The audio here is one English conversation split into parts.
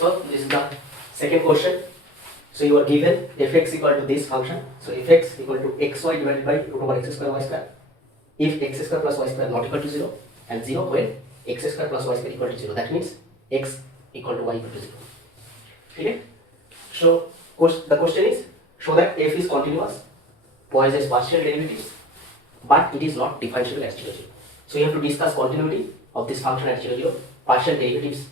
So this is the second question. So you are given fx equal to this function. So fx equal to xy divided by root over x square y square. If x square plus y square not equal to 0 and 0 when x square plus y square equal to 0. That means x equal to y equal to 0. Okay? So the question is, show that f is continuous, poisses partial derivatives, but it is not differentiable at 0, 0. So you have to discuss continuity of this function at 0, 0, partial derivatives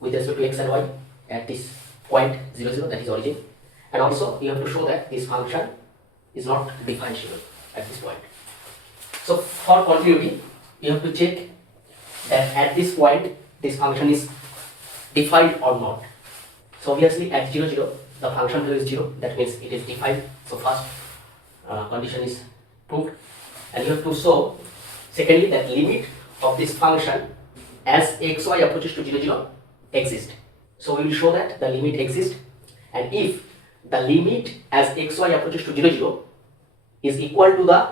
with respect to x and y at this point 0, 0, that is origin. And also you have to show that this function is not differentiable at this point. So for continuity, you have to check that at this point this function is defined or not. So obviously at 0, 0, the function value is 0, that means it is defined. So first condition is proved. And you have to show secondly that limit of this function as xy approaches to 0, 0 exists. So we will show that the limit exists, and if the limit as xy approaches to 0, 0 is equal to the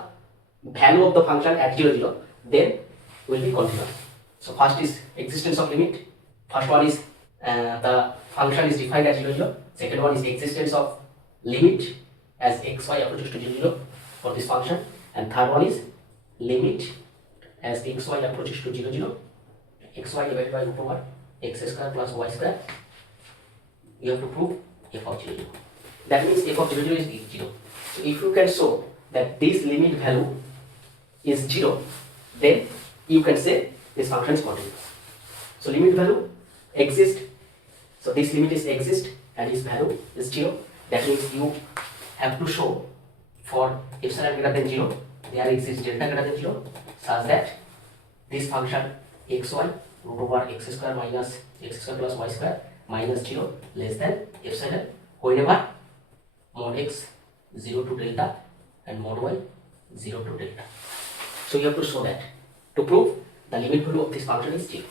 value of the function at 0, 0, then will be continuous. So first is existence of limit. First one is the function is defined at 0, 0. Second one is existence of limit as xy approaches to 0, 0 for this function. And third one is limit as xy approaches to 0, 0, xy divided by root over x square plus y square. You have to prove f of 0, 0. That means f of 0, 0 is 0. So if you can show that this limit value is 0, then you can say this function is continuous. So limit value exists. So this limit is exist and its value is 0. That means you have to show for epsilon greater than 0, there exists delta greater than 0, such that this function xy root over x square minus x square plus y square minus 0 less than epsilon whenever mod x 0 to delta and mod y 0 to delta. So you have to show that. To prove the limit value of this function is 0.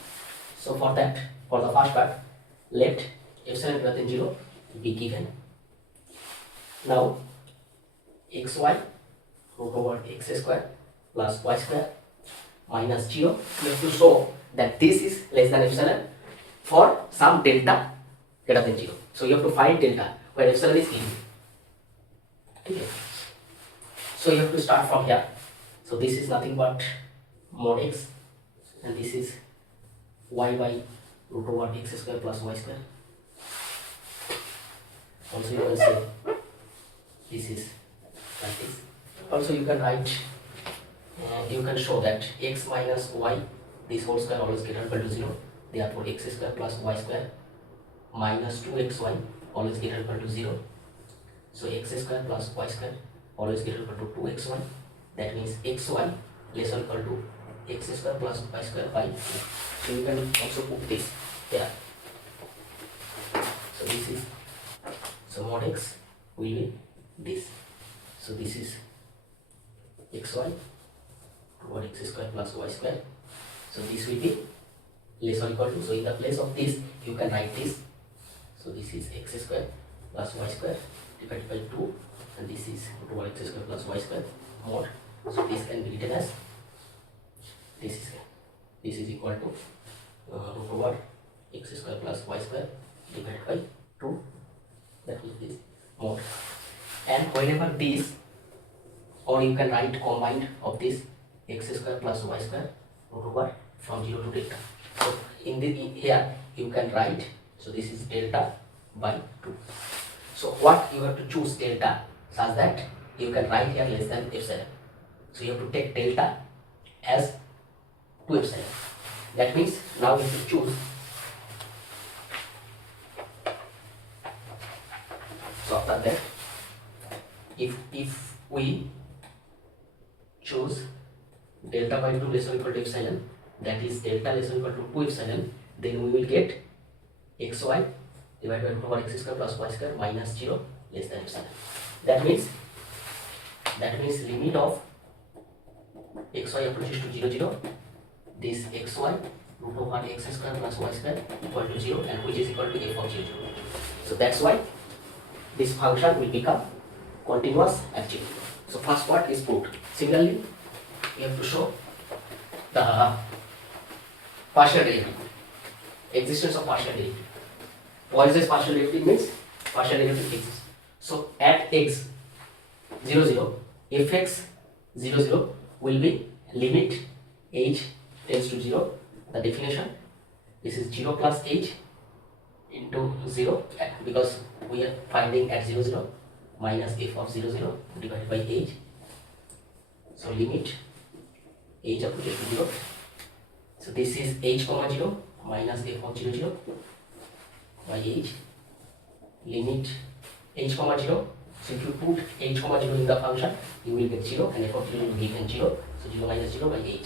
So for that, for the first part, let epsilon greater than 0 be given. Now xy root over x square plus y square minus 0. You have to show that this is less than epsilon for some delta greater than 0. So you have to find delta where epsilon is given. Okay. So you have to start from here. So this is nothing but mod x, and this is y by root over x square plus y square. Also you can say this is like this. Also you can write, you can show that x minus y, this whole square always greater equal to 0. Therefore x square plus y square minus 2xy always greater equal to 0. So x square plus y square always greater equal to 2xy. That means xy less or equal to x square plus y square by 2. So you can also put this here. So this is, so mod x will be this. So this is xy over x square plus y square. So this will be less or equal to, so in the place of this you can write this. So this is x square plus y square divided by 2, and this is root over x square plus y square mod. So this can be written as this is equal to root over x square plus y square divided by 2, that is this mod. And whenever this, or you can write combined of this x square plus y square root over from 0 to delta. So in the here you can write, so this is delta by 2. So what you have to choose delta such that you can write here less than epsilon. So you have to take delta as 2 epsilon. That means now you have to choose. So after that, if we choose delta by 2 less or equal to epsilon, that is delta less or equal to 2 epsilon, then we will get xy divided by root over x square plus y square minus 0 less than epsilon. That means limit of xy approaches to 0, 0, this xy root over x square plus y square equal to 0, and which is equal to f of 0, 0. So that's why this function will become continuous at 0. So first part is proved. Similarly, we have to show the partial derivative, existence of partial derivative. Poisson partial derivative means partial derivative exists. So at x 0 0, fx 0 0 will be limit h tends to 0. The definition, this is 0 plus h into 0, because we are finding at 0 0 minus f of 0 0 divided by h. So limit h approaches to 0. So this is h comma 0 minus f of 0 0 by h. Limit h comma 0. So if you put h comma 0 in the function, you will get 0, and f of 0 will be given 0. So 0 minus 0 by h.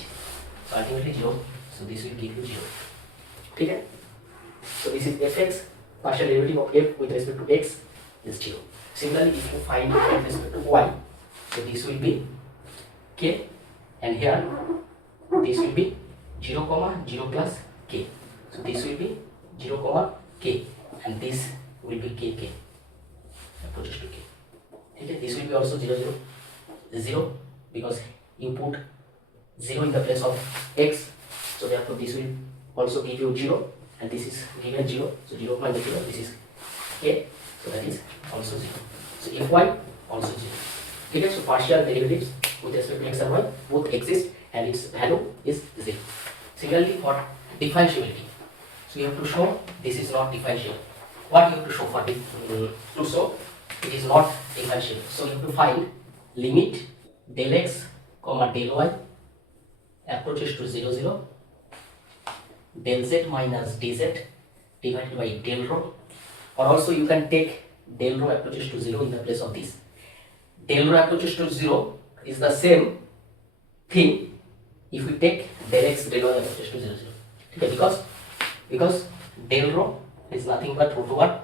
So ultimately 0. So this will give you 0. Okay? So this is fx, partial derivative of f with respect to x is 0. Similarly, if you find it with respect to y, so this will be k, and here this will be 0 comma 0 plus k. So this will be 0 comma k, and this will be k approaches to k. Okay, this will be also 0 0 0, because you put 0 in the place of x, so therefore this will also give you 0, and this is given 0, so 0 minus 0, this is k, so that is also 0. So fy also 0. Okay, so partial derivatives with respect to x and y both exist, and its value is 0. Similarly for differentiability, so you have to show this is not differentiable. What you have to show for this? To show it is not differentiable, so you have to find limit del x comma del y approaches to 0 0, del z minus dz divided by del rho, or also you can take del rho approaches to 0 in the place of this. Del rho approaches to 0 is the same thing if we take del x del y approaches to 0 0. Okay, because del rho is nothing but root over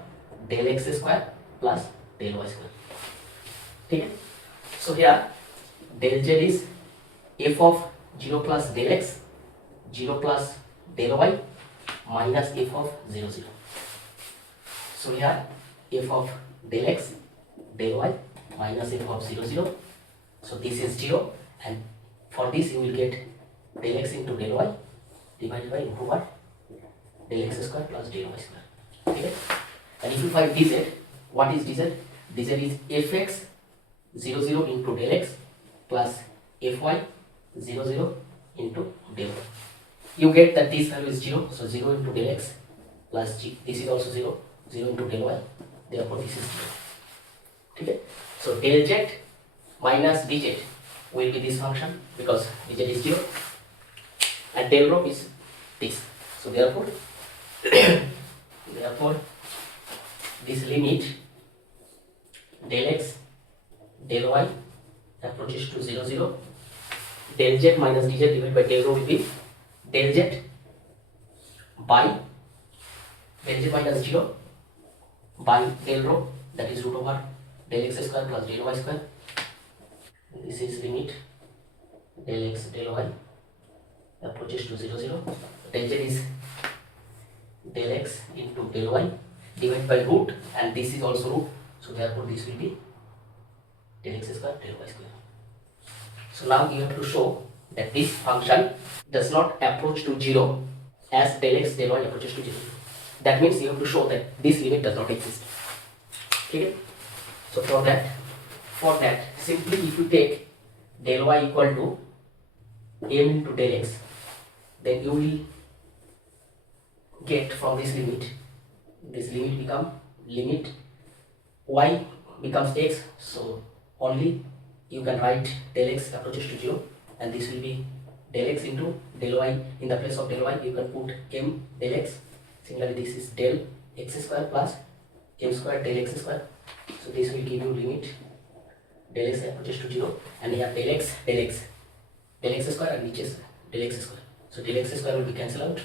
del x square plus del y square. Okay, so here del z is f of 0 plus del x 0 plus del y minus f of 0 0. So here f of del x del y minus f of 0 0. So this is 0, and for this you will get del x into del y divided by root over del x square plus del y square. Okay, and if you find dz, what is dz? dz is fx 0 0 into del x plus fy 0 0 into del y. You get that this value is 0, so 0 into del x plus g, this is also 0, 0 into del y, therefore this is 0. Okay, so del z minus dz will be this function, because dz is 0, and del rho is this. So therefore this limit del x del y approaches to 0 0, del z minus dz divided by del rho will be del z by del z minus 0 by del rho, that is root over del x square plus del y square. This is limit del x del y approaches to 0 0. Del z is del x into del y divided by root, and this is also root, so therefore this will be del x square del y square. So now you have to show that this function does not approach to 0 as del x del y approaches to 0. That means you have to show that this limit does not exist. Okay, so for that simply if you take del y equal to m into del x, then you will get from this limit become limit y becomes x, so only you can write del x approaches to 0, and this will be del x into del y. In the place of del y you can put m del x. Similarly this is del x square plus m square del x square, so this will give you limit del x approaches to 0, and here del x square, and which is del x square, so del x square will be cancelled out,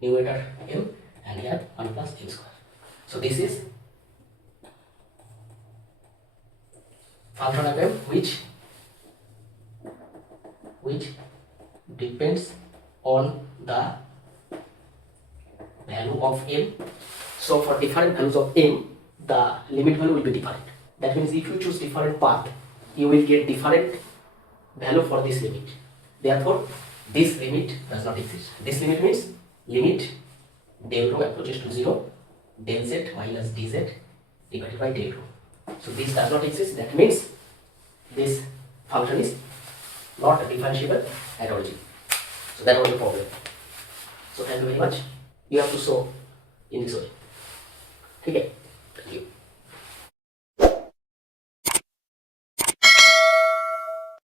numerator m, and here 1 plus m square. So this is function of m which depends on the value of m. So for different values of m, the limit value will be different. That means if you choose different path, you will get different value for this limit. Therefore, this limit does not exist. This limit means limit del rho approaches to 0, del z minus dz divided by del rho. So this does not exist. That means this function is not differentiable at origin. So that was the problem. So thank you very much. You have to solve in this way. Okay, thank you.